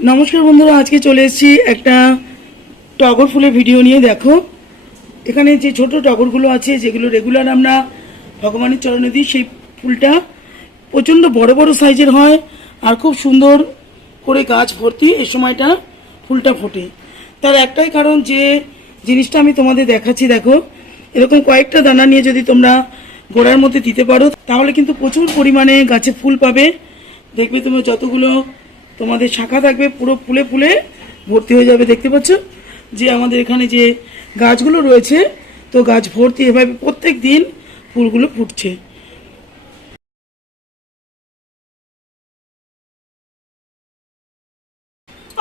नमस्कार बंधुरा आज के चले एक टगर फुलेर भिडियो निये देखो एखाने जे छोटो टगरगुलो आछे जेगुलो रेगुलार आमरा भगवानेर चरणे दिई सेई फुलटा प्रचंड बड़ बड़ साइजेर हय और खूब सुंदर करे गाछ भर्ती एई समयटा फुलटा फोटे तार एकटाई कारण जे जिनिसटा आमि तोमादेर देखाच्छि देखो एरकम कयेकटा दाना निये जदि तोमरा गोड़ार मধ্যে दिते पारो ताहले किन्तु प्रचुर परिमाणे गाছে फुल पाबे देखबे तोमरा যতগুলো তোমাদের শাখা থাকবে পুরো ফুলে ফুলে ভর্তি হয়ে যাবে। দেখতে পাচ্ছ যে আমাদের এখানে যে গাছগুলো রয়েছে তো গাছ ভর্তি এভাবে প্রত্যেক দিন ফুলগুলো ফুটছে।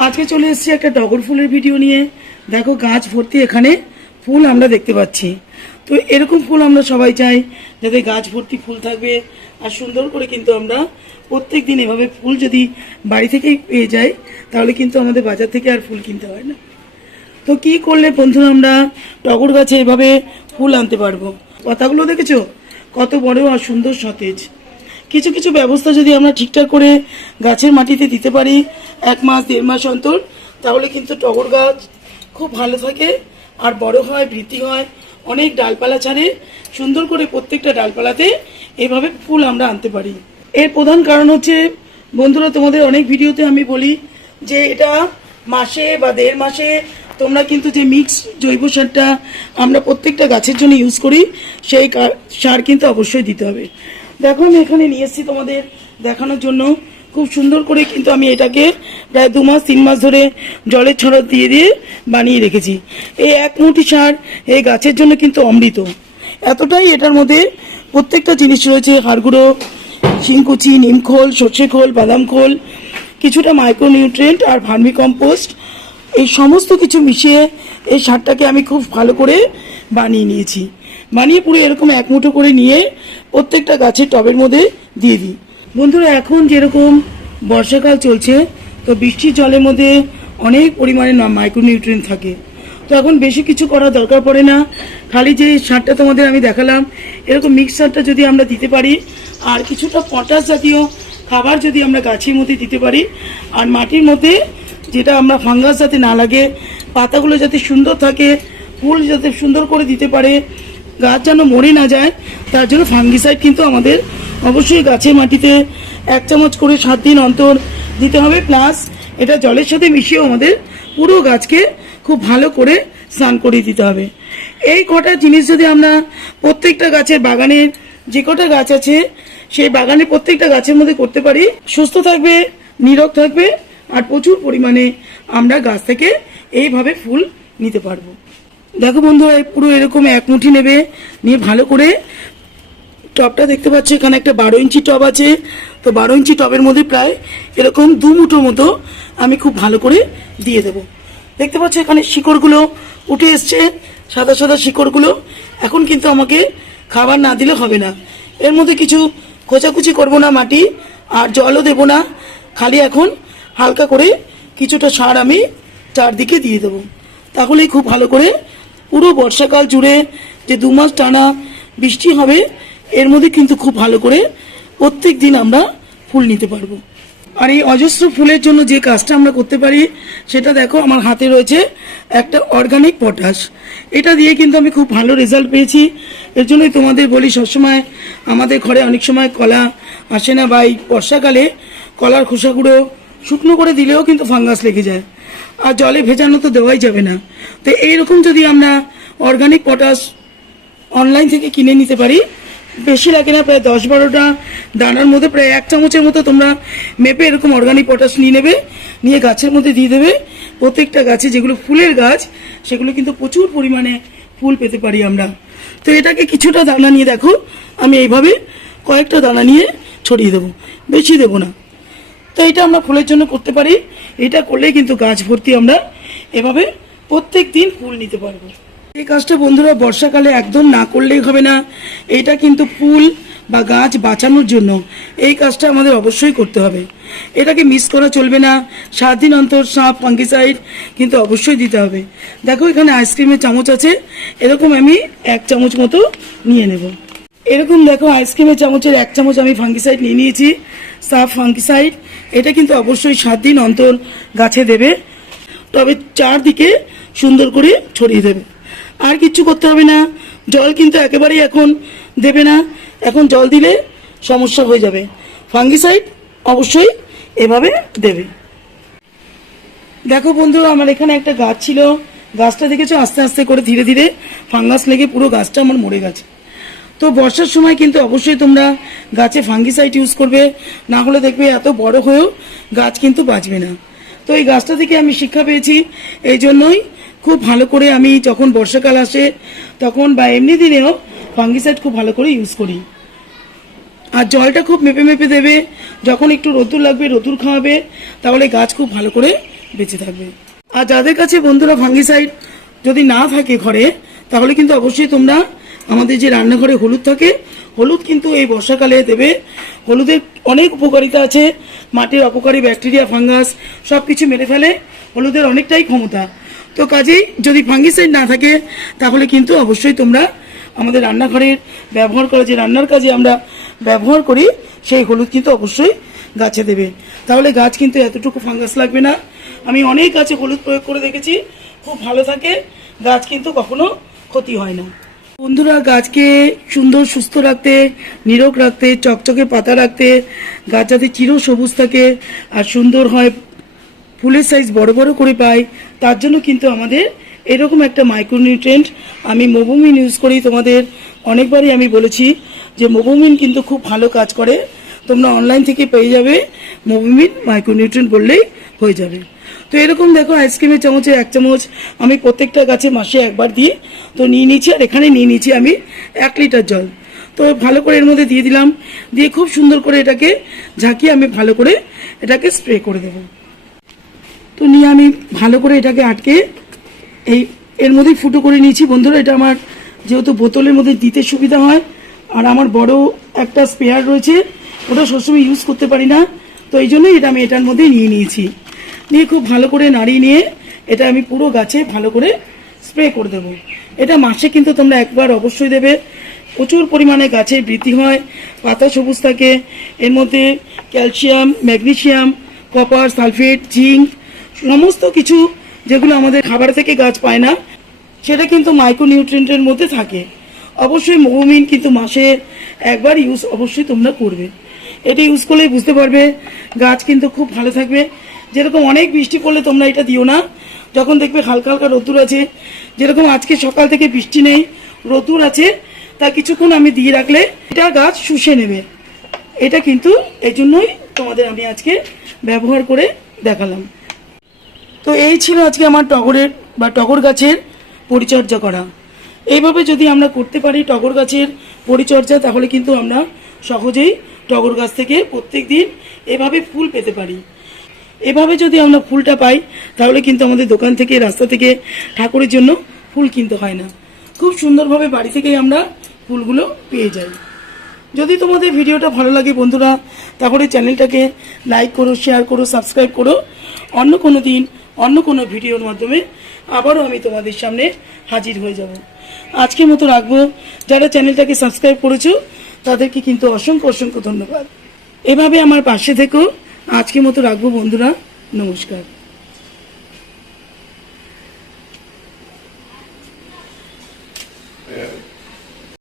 আজকে চলে এসেছি একটা টগর ফুলের ভিডিও নিয়ে। দেখো গাছ ভর্তি এখানে ফুল আমরা দেখতে পাচ্ছি। তো এরকম ফুল আমরা সবাই চাই যাতে গাছ ভর্তি ফুল থাকবে আর সুন্দর করে কিন্তু আমরা প্রত্যেক দিন এভাবে ফুল যদি বাড়ি থেকেই পেয়ে যাই তাহলে কিন্তু আমাদের বাজার থেকে আর ফুল কিনতে হয় না। তো কি করলে বন্ধুরা আমরা টগর গাছে এভাবে ফুল আনতে পারবো? পাতাগুলো দেখেছো কত বড় আর সুন্দর সতেজ। কিছু কিছু ব্যবস্থা যদি আমরা ঠিকঠাক করে গাছের মাটিতে দিতে পারি 1 মাস 1.5 মাস অন্তর তাহলে কিন্তু টগর গাছ খুব ভালো থাকে আর বড় হয়, বৃদ্ধি হয়, অনেক ডালপালা ছাড়ে, সুন্দর করে প্রত্যেকটা ডালপালাতে এভাবে ফুল আমরা আনতে পারি। এর প্রধান কারণ হচ্ছে বন্ধুরা তোমাদের অনেক ভিডিওতে আমি বলি যে এটা মাসে বা 1.5 মাসে তোমরা কিন্তু যে মিক্স জৈব সারটা আমরা প্রত্যেকটা গাছের জন্য ইউজ করি সেই সার কিন্তু অবশ্যই দিতে হবে। দেখো আমি এখানে নিয়ে এসেছি তোমাদের দেখানোর জন্য খুব সুন্দর করে কিন্তু আমি এটাকে প্রায় 2 মাস 3 মাস ধরে জলের ছড়া দিয়ে দিয়ে বানিয়ে রেখেছি। এই এক মুঠি সার এই গাছের জন্য কিন্তু অমৃত, এতটাই এটার মধ্যে প্রত্যেকটা জিনিস রয়েছে। হাড়গুঁড়ো, শিংকুচি, নিমখোল, সর্ষে খোল, বাদাম খোল, কিছুটা মাইক্রোনিউট্রিয়েন্ট আর ভার্মি কম্পোস্ট এই সমস্ত কিছু মিশিয়ে এই সারটাকে আমি খুব ভালো করে বানিয়ে নিয়েছি। বানিয়ে পুরো এরকম এক মুঠো করে নিয়ে প্রত্যেকটা গাছের টবের মধ্যে দিয়ে দিই। বন্ধুরা এখন যেরকম বর্ষাকাল চলছে তো বৃষ্টির জলের মধ্যে অনেক পরিমাণে মাইক্রোনিউট্রিয়েন্ট থাকে, তো এখন বেশি কিছু করার দরকার পড়ে না। খালি যে সারটা তোমাদের আমি দেখালাম এরকম মিক্সারটা যদি আমরা দিতে পারি আর কিছুটা পটাশ জাতীয় খাবার যদি আমরা গাছের মধ্যে দিতে পারি আর মাটির মধ্যে যেটা আমরা ফাঙ্গাস যাতে না লাগে, পাতাগুলো যাতে সুন্দর থাকে, ফুল যাতে সুন্দর করে দিতে পারে, গাছ যেন মরে না যায় তার জন্য ফাঙ্গিসাইড কিন্তু আমাদের অবশ্যই গাছের মাটিতে 1 চামচ করে 7 দিন অন্তর দিতে হবে। প্লাস এটা জলের সাথে মিশিয়েও আমাদের পুরো গাছকে খুব ভালো করে স্নান করিয়ে দিতে হবে। এই কটা জিনিস যদি আমরা প্রত্যেকটা গাছের বাগানের যে কটা গাছ আছে সেই বাগানের প্রত্যেকটা গাছের মধ্যে করতে পারি, সুস্থ থাকবে, নিরোগ থাকবে আর প্রচুর পরিমাণে আমরা গাছ থেকে এইভাবে ফুল নিতে পারবো। দেখো বন্ধুরা পুরো এরকম এক মুঠি নেবে, নিয়ে ভালো করে টবটা দেখতে পাচ্ছ এখানে একটা 12 ইঞ্চি টব আছে, তো 12 ইঞ্চি টবের মধ্যে প্রায় এরকম 2 মুঠো মতো আমি খুব ভালো করে দিয়ে দেবো। দেখতে পাচ্ছ এখানে শিকড়গুলো উঠে এসছে, সাদা সাদা শিকড়গুলো। এখন কিন্তু আমাকে খাবার না দিলে হবে না, এর মধ্যে কিছু খোঁচাকুচি করবো না মাটি আর জলও দেবো না, খালি এখন হালকা করে কিছুটা সার আমি চারদিকে দিয়ে দেবো। তাহলেই খুব ভালো করে পুরো বর্ষাকাল জুড়ে যে 2 মাস টানা বৃষ্টি হবে এর মধ্যে কিন্তু খুব ভালো করে প্রত্যেক দিন আমরা ফুল নিতে পারবো। আর এই অজস্র ফুলের জন্য যে কাজটা আমরা করতে পারি সেটা দেখো আমার হাতে রয়েছে একটা অর্গানিক পটাশ। এটা দিয়ে কিন্তু আমি খুব ভালো রেজাল্ট পেয়েছি। এর জন্যই তোমাদের বলি সবসময় আমাদের ঘরে অনেক সময় কলা আসে না বা এই বর্ষাকালে কলার খোসাগুলো শুকনো করে দিলেও কিন্তু ফাঙ্গাস লেগে যায় আর জলে ভেজানো তো দেওয়াই যাবে না। তো এইরকম যদি আমরা অর্গানিক পটাশ অনলাইন থেকে কিনে নিতে পারি, বেশি লাগে না, প্রায় 10-12টা দানার মধ্যে প্রায় 1 চামচের মতো তোমরা মেপে এরকম অর্গানিক পটাশ নিয়ে নেবে, নিয়ে গাছের মধ্যে দিয়ে দেবে। প্রত্যেকটা গাছে যেগুলো ফুলের গাছ সেগুলো কিন্তু প্রচুর পরিমাণে ফুল পেতে পারি আমরা। তো এটাকে কিছুটা দানা নিয়ে দেখো আমি এইভাবে কয়েকটা দানা নিয়ে ছড়িয়ে দেবো, বেশি দেবো না। তো এটা আমরা ফুলের জন্য করতে পারি, এটা করলে কিন্তু গাছ ভর্তি আমরা এভাবে প্রত্যেক দিন ফুল নিতে পারবো। এই কাজটা বন্ধুরা বর্ষাকালে একদম না করলেই হবে না, এটা কিন্তু ফুল বা গাছ বাঁচানোর জন্য এই কাজটা আমাদের অবশ্যই করতে হবে। এটাকে মিস করা চলবে না। 7 দিন অন্তর সাপ ফাঙ্গিসাইড কিন্তু অবশ্যই দিতে হবে। দেখো এখানে আইসক্রিমের চামচ আছে, এরকম আমি 1 চামচ মতো নিয়ে নেব। এরকম দেখো আইসক্রিমের চামচের 1 চামচ আমি ফাঙ্গিসাইড নিয়ে নিয়েছি, সাফ ফাঙ্গিসাইড। এটা কিন্তু অবশ্যই 7 দিন অন্তর গাছে দেবে, তবে চারদিকে সুন্দর করে ছড়িয়ে দেবে। আর কিচ্ছু করতে হবে না। জল কিন্তু একেবারেই এখন দেবে না, এখন জল দিলে সমস্যা হয়ে যাবে। ফাঙ্গিসাইড অবশ্যই এভাবে দেবে। দেখো বন্ধুরা, আমার এখানে একটা গাছ ছিল, গাছটা দেখেছো আস্তে আস্তে করে ধীরে ধীরে ফাঙ্গাস লেগে পুরো গাছটা আমার মরে গেছে। তো বর্ষার সময় কিন্তু অবশ্যই তোমরা গাছে ফাঙ্গিসাইড ইউজ করবে, না হলে দেখবে এত বড় হয়েও গাছ কিন্তু বাঁচবে না। তো এই গাছটা থেকে আমি শিক্ষা পেয়েছি, এই জন্যই খুব ভালো করে আমি যখন বর্ষাকাল আসে তখন বা এমনি দিনেও ফাঙ্গিসাইড খুব ভালো করে ইউজ করি। আর জলটা খুব মেপে মেপে দেবে, যখন একটু রোদ্দুর লাগবে রোদ্দুর খাওয়াবে, তাহলে গাছ খুব ভালো করে বেঁচে থাকবে। আর যাদের কাছে বন্ধুরা ফাঙ্গিসাইড যদি না থাকে ঘরে, তাহলে কিন্তু অবশ্যই তোমরা আমাদের যে রান্নাঘরে হলুদ থাকে, হলুদ কিন্তু এই বর্ষাকালে দেবে। হলুদের অনেক উপকারিতা আছে, মাটির অপকারী ব্যাকটেরিয়া ফাঙ্গাস সব কিছু মেরে ফেলে, হলুদের অনেকটাই ক্ষমতা। তো কাজেই যদি ফাঙ্গিসাইড না থাকে তাহলে কিন্তু অবশ্যই তোমরা আমাদের রান্নাঘরের ব্যবহার করা, যে রান্নার কাজে আমরা ব্যবহার করি, সেই হলুদ কিন্তু অবশ্যই গাছে দেবে, তাহলে গাছ কিন্তু এতটুকু ফাঙ্গাস লাগবে না। আমি অনেক গাছে হলুদ প্রয়োগ করে দেখেছি, খুব ভালো থাকে, গাছ কিন্তু কখনো ক্ষতি হয় না। বন্ধুরা, গাছকে সুন্দর সুস্থ রাখতে, নিরোগ রাখতে, চকচকে পাতা রাখতে, গাছ যাতে চির সবুজ থাকে আর সুন্দর হয়, ফুলের সাইজ বড় বড় করে পাই, তার জন্য কিন্তু আমাদের এরকম একটা মাইক্রোনিউট্রিয়েন্ট আমি মোবোমিন ইউজ করি। তোমাদের অনেকবারই আমি বলেছি যে মোবোমিন কিন্তু খুব ভালো কাজ করে, তোমরা অনলাইন থেকে পেয়ে যাবে, মোবোমিন মাইক্রোনিউট্রিয়েন্ট বললেই হয়ে যাবে। তো এরকম দেখো আইসক্রিমের চামচে 1 চামচ আমি প্রত্যেকটা গাছে মাসে একবার দিই, তো নিয়ে নিচ্ছি। আর এখানে নিয়ে নিচ্ছি আমি 1 লিটার জল, তো ভালো করে এর মধ্যে দিয়ে দিলাম, দিয়ে খুব সুন্দর করে এটাকে ঝাঁকিয়ে আমি ভালো করে এটাকে স্প্রে করে দেবো। তো নিয়ে আমি ভালো করে এটাকে আটকে এর মধ্যেই ফুটো করে নিয়েছি। বন্ধুরা, এটা আমার যেহেতু বোতলের মধ্যে দিতে সুবিধা হয়, আর আমার বড় একটা স্পেয়ার রয়েছে, ওটা সবসময় ইউজ করতে পারি না, তো এই জন্যই এটা আমি এটার মধ্যেই নিয়ে নিয়েছি। নিয়ে খুব ভালো করে নাড়িয়ে নিয়ে এটা আমি পুরো গাছে ভালো করে স্প্রে করে দেবো। এটা মাসে কিন্তু তোমরা একবার অবশ্যই দেবে, প্রচুর পরিমাণে গাছের বৃদ্ধি হয়, পাতা সবুজ থাকে, এর মধ্যে calcium, magnesium, copper, sulphate, zinc সমস্ত কিছু যেগুলো আমাদের খাবার থেকে গাছ পায় না, সেটা কিন্তু মাইক্রোনিউট্রিয়েন্টের মধ্যে থাকে। অবশ্যই মোবোমিন কিন্তু মাসে একবার ইউজ অবশ্যই তোমরা করবে। এটা ইউজ করলেই বুঝতে পারবে গাছ কিন্তু খুব ভালো থাকবে। যেরকম অনেক বৃষ্টি পড়লে তোমরা এটা দিও না, যখন দেখবে হালকা হালকা রোদ্দুর আছে, যেরকম আজকে সকাল থেকে বৃষ্টি নেই, রোদ্দুর আছে, তা কিছুক্ষণ আমি দিয়ে রাখলে এটা গাছ শুষে নেবে। এটা কিন্তু এই জন্যই তোমাদের আমি আজকে ব্যবহার করে দেখালাম। তো এই ছিল আজকে আমার টগরের বা টগর গাছের পরিচর্যা করা। এইভাবে যদি আমরা করতে পারি টগর গাছের পরিচর্যা, তাহলে কিন্তু আমরা সহজেই টগর গাছ থেকে প্রত্যেক দিন এভাবে ফুল পেতে পারি। এভাবে যদি আমরা ফুলটা পাই, তাহলে কিন্তু আমাদের দোকান থেকে, রাস্তা থেকে ঠাকুরের জন্য ফুল কিনতে হয় না, খুব সুন্দরভাবে বাড়ি থেকেই আমরা ফুলগুলো পেয়ে যাই। যদি তোমাদের ভিডিওটা ভালো লাগে বন্ধুরা, তাহলে চ্যানেলটাকে লাইক করো, শেয়ার করো, সাবস্ক্রাইব করো। অন্য কোনো দিন অন্য কোনো ভিডিওর মাধ্যমে আবারও আমি তোমাদের সামনে হাজির হয়ে যাব। আজকের মতো রাখবো। যারা চ্যানেলটাকে সাবস্ক্রাইব করেছো তাদেরকে কিন্তু অসংখ্য অসংখ্য ধন্যবাদ। এভাবে আমার পাশে থেকো। আজকের মতো রাখবো বন্ধুরা, নমস্কার।